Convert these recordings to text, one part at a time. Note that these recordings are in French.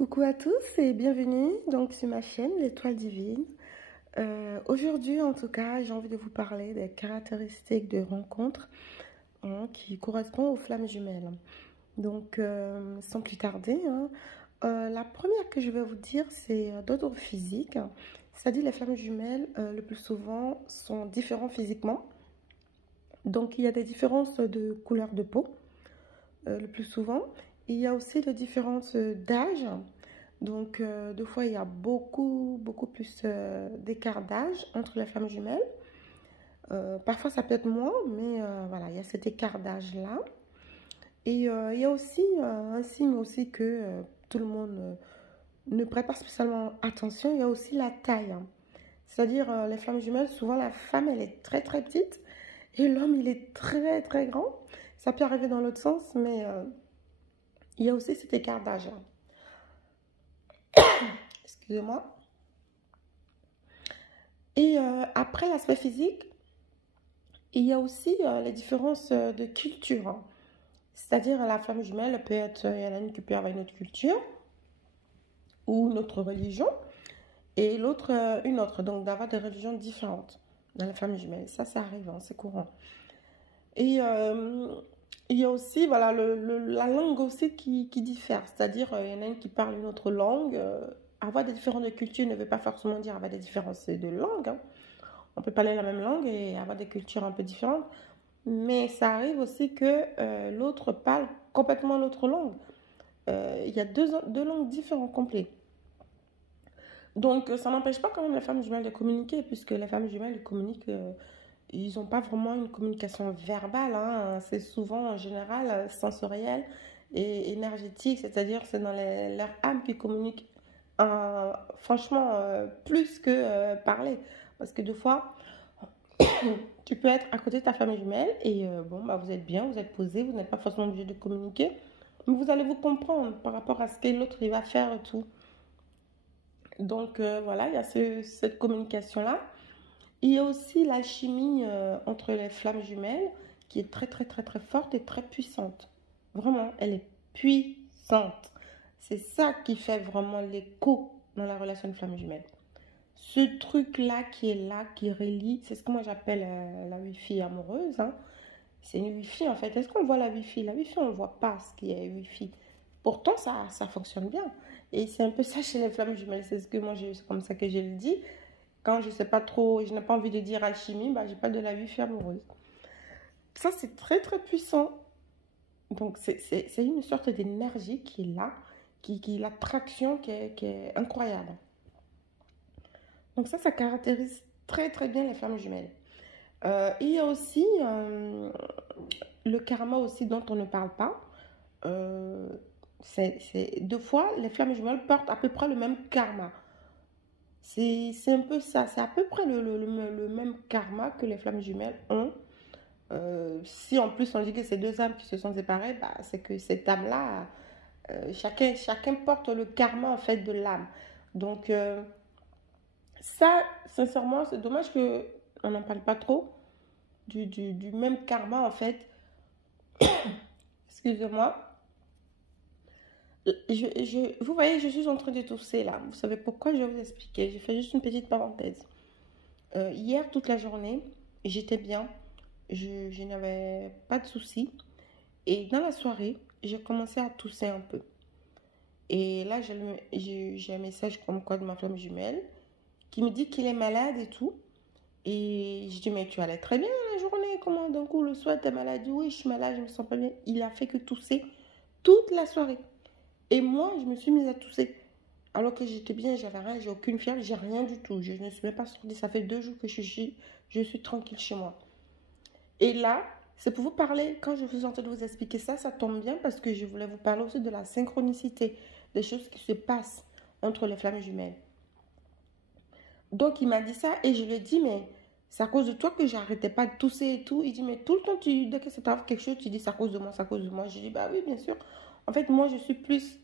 Coucou à tous et bienvenue donc sur ma chaîne l'Étoile Divine. Aujourd'hui en tout cas j'ai envie de vous parler des caractéristiques de rencontre qui correspondent aux flammes jumelles. Donc sans plus tarder, la première que je vais vous dire c'est d'ordre physique. C'est-à-dire les flammes jumelles le plus souvent sont différents physiquement. Donc il y a des différences de couleur de peau le plus souvent. Il y a aussi des différences d'âge. Donc, deux fois, il y a beaucoup plus d'écart d'âge entre les flammes jumelles. Parfois, ça peut être moins, mais voilà, il y a cet écart d'âge-là. Et il y a aussi un signe aussi que tout le monde ne prête pas spécialement attention. Il y a aussi la taille. C'est-à-dire, les flammes jumelles, souvent, la femme, elle est très petite et l'homme, il est très grand. Ça peut arriver dans l'autre sens, mais il y a aussi cet écart d'âge. Excusez-moi. Et après l'aspect physique, il y a aussi les différences de culture. C'est-à-dire la flamme jumelle peut être, il y en a une qui peut avoir une autre culture ou une autre religion et l'autre une autre. Donc d'avoir des religions différentes dans la flamme jumelle. Ça arrive, c'est courant. Et il y a aussi voilà, la langue aussi qui diffère. C'est-à-dire il y en a une qui parle une autre langue. Avoir des différences de culture ne veut pas forcément dire avoir des différences de langue. On peut parler la même langue et avoir des cultures un peu différentes. Mais ça arrive aussi que l'autre parle complètement l'autre langue. Il y a deux langues différentes complètes. Donc, ça n'empêche pas quand même les femmes jumelles de communiquer, puisque les femmes jumelles communiquent, ils n'ont pas vraiment une communication verbale. C'est souvent en général sensorielle et énergétique, c'est-à-dire c'est dans leur âme qui communique franchement plus que parler. Parce que des fois, tu peux être à côté de ta femme jumelle et bon, bah, vous êtes bien, vous êtes posé, vous n'êtes pas forcément obligé de communiquer, mais vous allez vous comprendre par rapport à ce que l'autre il va faire et tout. Donc voilà, il y a cette communication-là. Il y a aussi l'alchimie entre les flammes jumelles qui est très forte et très puissante. Vraiment, elle est puissante. C'est ça qui fait vraiment l'écho dans la relation de flamme jumelle. Ce truc-là qui est là, qui relie, c'est ce que moi j'appelle la Wi-Fi amoureuse. C'est une Wi-Fi en fait. Est-ce qu'on voit la Wi-Fi? La Wi-Fi, on ne voit pas ce qui est Wi-Fi. Pourtant, ça fonctionne bien. Et c'est un peu ça chez les flammes jumelles. C'est comme ça que je le dis. Quand je ne sais pas trop, je n'ai pas envie de dire alchimie, bah, je parle de la Wi-Fi amoureuse. Ça, c'est très puissant. Donc, c'est une sorte d'énergie qui est là, l'attraction qui est incroyable. Donc ça caractérise très bien les flammes jumelles. Il y a aussi le karma aussi dont on ne parle pas. Deux fois, les flammes jumelles portent à peu près le même karma. C'est un peu ça. C'est à peu près le même karma que les flammes jumelles ont. Si en plus on dit que c'est deux âmes qui se sont séparées, bah, c'est que cette âme-là, chacun porte le karma en fait de l'âme. Donc ça, sincèrement, c'est dommage qu'on n'en parle pas trop du même karma en fait. Excusez-moi. Vous voyez, je suis en train de tousser là. Vous savez pourquoi? Je vais vous expliquer. Je fais juste une petite parenthèse. Hier, toute la journée, j'étais bien. Je n'avais pas de soucis. Et dans la soirée, j'ai commencé à tousser un peu. Et là, j'ai un message comme quoi de ma flamme jumelle qui me dit qu'il est malade et tout. Et je dis, mais tu allais très bien la journée. Comment d'un coup, le soir, tu es malade? Oui, je suis malade, je me sens pas bien. Il a fait que tousser toute la soirée. Et moi, je me suis mise à tousser. Alors que j'étais bien, j'avais rien, j'ai aucune fièvre, j'ai rien du tout. Je ne suis même pas sortie. Ça fait 2 jours que je suis tranquille chez moi. Et là, c'est pour vous parler, quand je suis en train de vous expliquer ça, ça tombe bien parce que je voulais vous parler aussi de la synchronicité, des choses qui se passent entre les flammes jumelles. Donc, il m'a dit ça et je lui ai dit, mais c'est à cause de toi que j'arrêtais pas de tousser et tout. Il dit, mais tout le temps, dès que ça t'arrive quelque chose, tu dis, c'est à cause de moi, c'est à cause de moi. Je dis, bah oui, bien sûr. En fait, moi, je suis plus...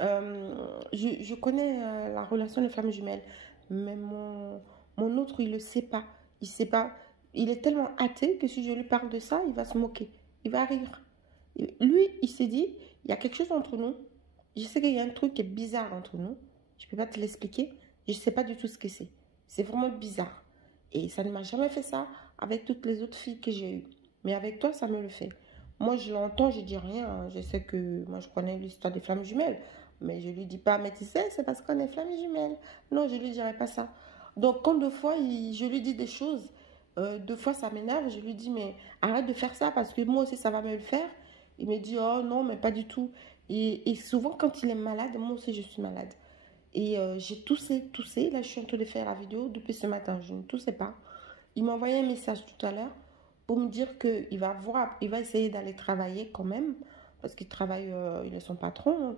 je connais la relation des flammes jumelles, mais mon autre, il ne le sait pas. Il sait pas. Il est tellement hâté que si je lui parle de ça, il va se moquer. Il va rire. Lui, il s'est dit, il y a quelque chose entre nous. Je sais qu'il y a un truc qui est bizarre entre nous. Je ne peux pas te l'expliquer. Je ne sais pas du tout ce que c'est. C'est vraiment bizarre. Et ça ne m'a jamais fait ça avec toutes les autres filles que j'ai eues. Mais avec toi, ça me le fait. Moi, je l'entends, je dis rien, hein. Je sais que moi, je connais l'histoire des flammes jumelles. Mais je lui dis pas, mais tu sais, c'est parce qu'on est flammes jumelles. Non, je lui dirai pas ça. Donc, quand deux fois, je lui dis des choses, deux fois, ça m'énerve. Je lui dis, mais arrête de faire ça parce que moi aussi, ça va me le faire. Il me dit, oh non, mais pas du tout. Et souvent, quand il est malade, moi aussi, je suis malade. Et j'ai toussé, toussé. Là, je suis en train de faire la vidéo depuis ce matin. Je ne toussais pas. Il m'a envoyé un message tout à l'heure pour me dire qu'il va voir, il va essayer d'aller travailler quand même. Parce qu'il travaille, il est son patron.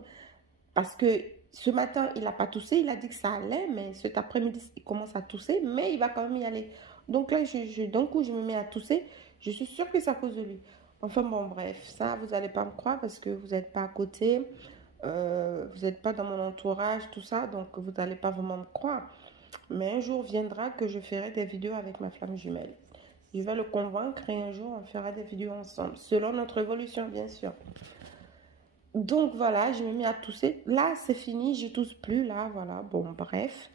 Parce que ce matin, il n'a pas toussé. Il a dit que ça allait. Mais cet après-midi, il commence à tousser. Mais il va quand même y aller. Donc là, d'un coup, je me mets à tousser. Je suis sûre que c'est à cause de lui. Enfin bon, bref. Ça, vous n'allez pas me croire parce que vous n'êtes pas à côté. Vous n'êtes pas dans mon entourage, tout ça, donc vous n'allez pas vraiment me croire. Mais un jour viendra que je ferai des vidéos avec ma flamme jumelle. Je vais le convaincre et un jour on fera des vidéos ensemble, selon notre évolution bien sûr. Donc voilà, je me mets à tousser. Là, c'est fini, je tousse plus, là, voilà, bon, bref.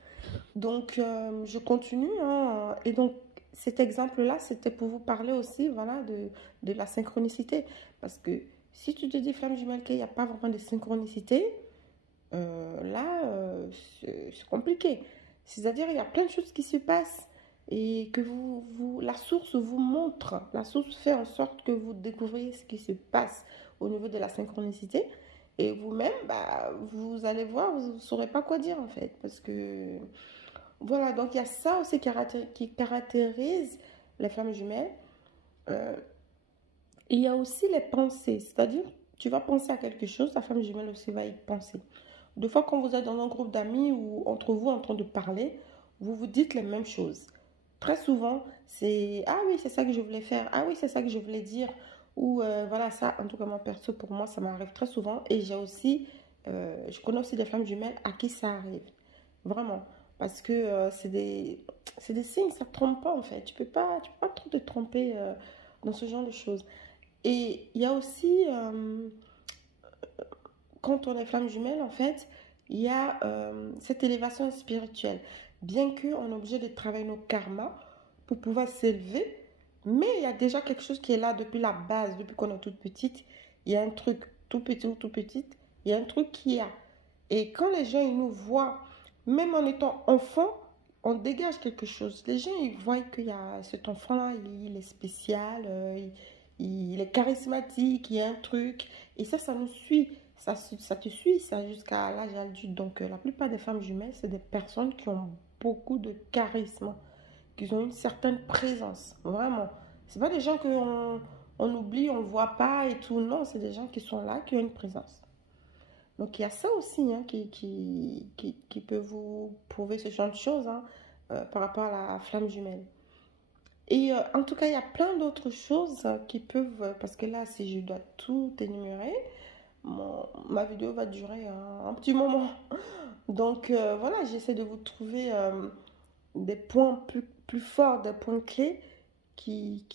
Donc, je continue, hein. Et donc, cet exemple-là, c'était pour vous parler aussi, voilà, de la synchronicité. Parce que si tu te dis, flamme jumelle, qu'il n'y a pas vraiment de synchronicité, là, c'est compliqué. C'est-à-dire, il y a plein de choses qui se passent et que la source vous montre, la source fait en sorte que vous découvriez ce qui se passe au niveau de la synchronicité. Et vous-même, bah, vous allez voir, vous ne saurez pas quoi dire en fait. Parce que, voilà, donc il y a ça aussi qui caractérise les flammes jumelles. Euh, il y a aussi les pensées, c'est-à-dire, tu vas penser à quelque chose, ta flamme jumelle aussi va y penser. Deux fois, quand vous êtes dans un groupe d'amis ou entre vous en train de parler, vous vous dites les mêmes choses. Très souvent, c'est ah oui, c'est ça que je voulais faire, ah oui, c'est ça que je voulais dire, ou voilà, ça, en tout cas, moi perso, pour moi, ça m'arrive très souvent. Et j'ai aussi, je connais aussi des flammes jumelles à qui ça arrive, vraiment, parce que c'est des signes, ça ne trompe pas en fait. Tu peux pas trop te tromper dans ce genre de choses. Et il y a aussi, quand on est flamme jumelle, en fait, il y a cette élévation spirituelle. Bien qu'on est obligé de travailler nos karmas pour pouvoir s'élever, mais il y a déjà quelque chose qui est là depuis la base, depuis qu'on est toute petite. Il y a un truc tout petit ou tout petite, il y a un truc qui a. Et quand les gens ils nous voient, même en étant enfant, on dégage quelque chose. Les gens ils voient qu'il y a cet enfant-là, il est spécial, il est charismatique, il y a un truc. Et ça nous suit. Ça te suit ça jusqu'à l'âge adulte. Donc la plupart des femmes jumelles, c'est des personnes qui ont beaucoup de charisme, qui ont une certaine présence. Vraiment. C'est pas des gens on oublie, on voit pas et tout. Non, c'est des gens qui sont là, qui ont une présence. Donc il y a ça aussi hein, qui peut vous prouver ce genre de choses hein, par rapport à la flamme jumelle. Et en tout cas, il y a plein d'autres choses qui peuvent, parce que là, si je dois tout énumérer, ma vidéo va durer un petit moment. Donc voilà, j'essaie de vous trouver des points plus forts, des points clés qui,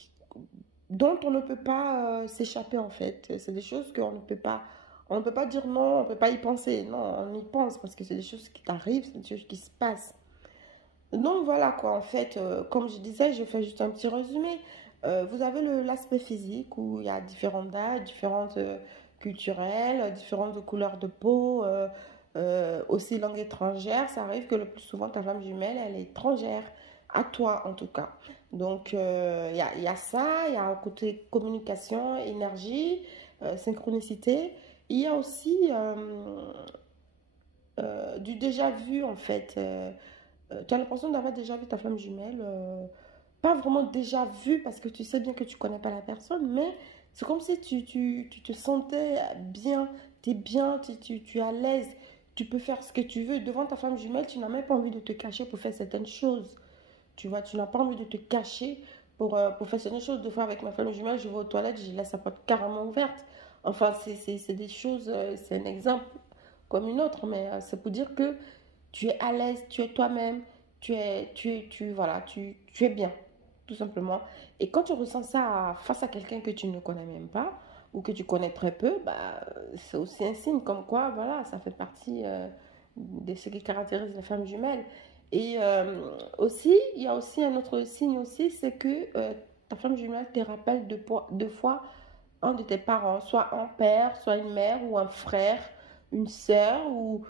dont on ne peut pas s'échapper en fait. C'est des choses qu'on ne peut pas, on ne peut pas dire non, on ne peut pas y penser. Non, on y pense parce que c'est des choses qui t'arrivent, c'est des choses qui se passent. Donc voilà quoi, en fait, comme je disais, je fais juste un petit résumé. Vous avez l'aspect physique où il y a différentes dates, différentes culturelles, différentes couleurs de peau, aussi langue étrangère. Ça arrive que le plus souvent ta flamme jumelle, elle est étrangère, à toi en tout cas. Donc il y a ça, il y a un côté communication, énergie, synchronicité. Il y a aussi du déjà vu en fait. Tu as l'impression d'avoir déjà vu ta flamme jumelle. Pas vraiment déjà vu parce que tu sais bien que tu connais pas la personne, mais c'est comme si tu te sentais bien, tu es bien, tu es à l'aise, tu peux faire ce que tu veux. Devant ta flamme jumelle, tu n'as même pas envie de te cacher pour faire certaines choses. Tu vois, tu n'as pas envie de te cacher pour faire certaines choses. Des fois, avec ma flamme jumelle, je vais aux toilettes, je laisse la porte carrément ouverte. Enfin, c'est des choses, c'est un exemple comme une autre, mais c'est pour dire que tu es à l'aise, tu es toi-même, voilà, tu es bien, tout simplement. Et quand tu ressens ça face à quelqu'un que tu ne connais même pas, ou que tu connais très peu, bah, c'est aussi un signe comme quoi, voilà, ça fait partie de ce qui caractérise les femmes jumelles. Et aussi, il y a aussi un autre signe aussi, c'est que ta femme jumelle te rappelle deux fois un de tes parents, soit un père, soit une mère, ou un frère, une sœur, ou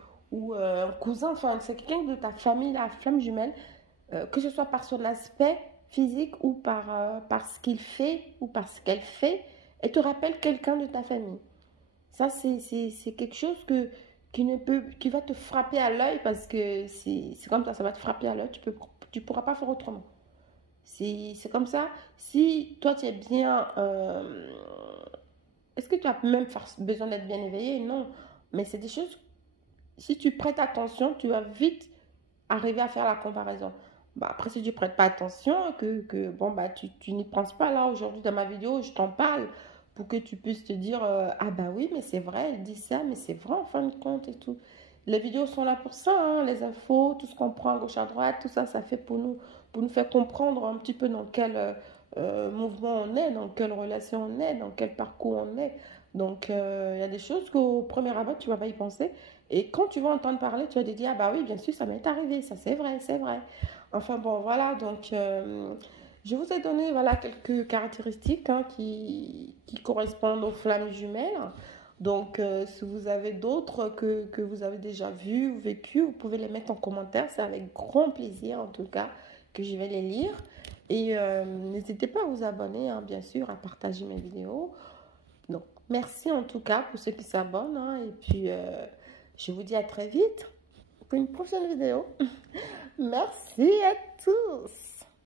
un cousin, enfin, c'est quelqu'un de ta famille, la flamme jumelle, que ce soit par son aspect physique ou par ce qu'il fait ou par ce qu'elle fait, elle te rappelle quelqu'un de ta famille. Ça, c'est quelque chose qui va te frapper à l'œil parce que c'est comme ça va te frapper à l'œil, tu pourras pas faire autrement. C'est comme ça. Si toi, tu es bien... est-ce que tu as même besoin d'être bien éveillé? Non. Mais c'est des choses, si tu prêtes attention, tu vas vite arriver à faire la comparaison. Bah, après, si tu ne prêtes pas attention, bon, bah, tu n'y penses pas là, aujourd'hui, dans ma vidéo, je t'en parle pour que tu puisses te dire, ah bah oui, mais c'est vrai, elle dit ça, mais c'est vrai en fin de compte et tout. Les vidéos sont là pour ça, hein, les infos, tout ce qu'on prend à gauche, à droite, tout ça, ça fait pour nous faire comprendre un petit peu dans quel mouvement on est, dans quelle relation on est, dans quel parcours on est. Donc, il y a des choses qu'au premier abord, tu ne vas pas y penser. Et quand tu vas entendre parler, tu vas te dire, ah bah oui, bien sûr, ça m'est arrivé, ça c'est vrai, c'est vrai. Enfin bon, voilà, donc je vous ai donné voilà, quelques caractéristiques hein, qui correspondent aux flammes jumelles. Donc, si vous avez d'autres que vous avez déjà vues ou vécues, vous pouvez les mettre en commentaire. C'est avec grand plaisir, en tout cas, que je vais les lire. Et n'hésitez pas à vous abonner, hein, bien sûr, à partager mes vidéos. Donc, merci en tout cas pour ceux qui s'abonnent. Hein, et puis, je vous dis à très vite pour une prochaine vidéo. Merci à tous.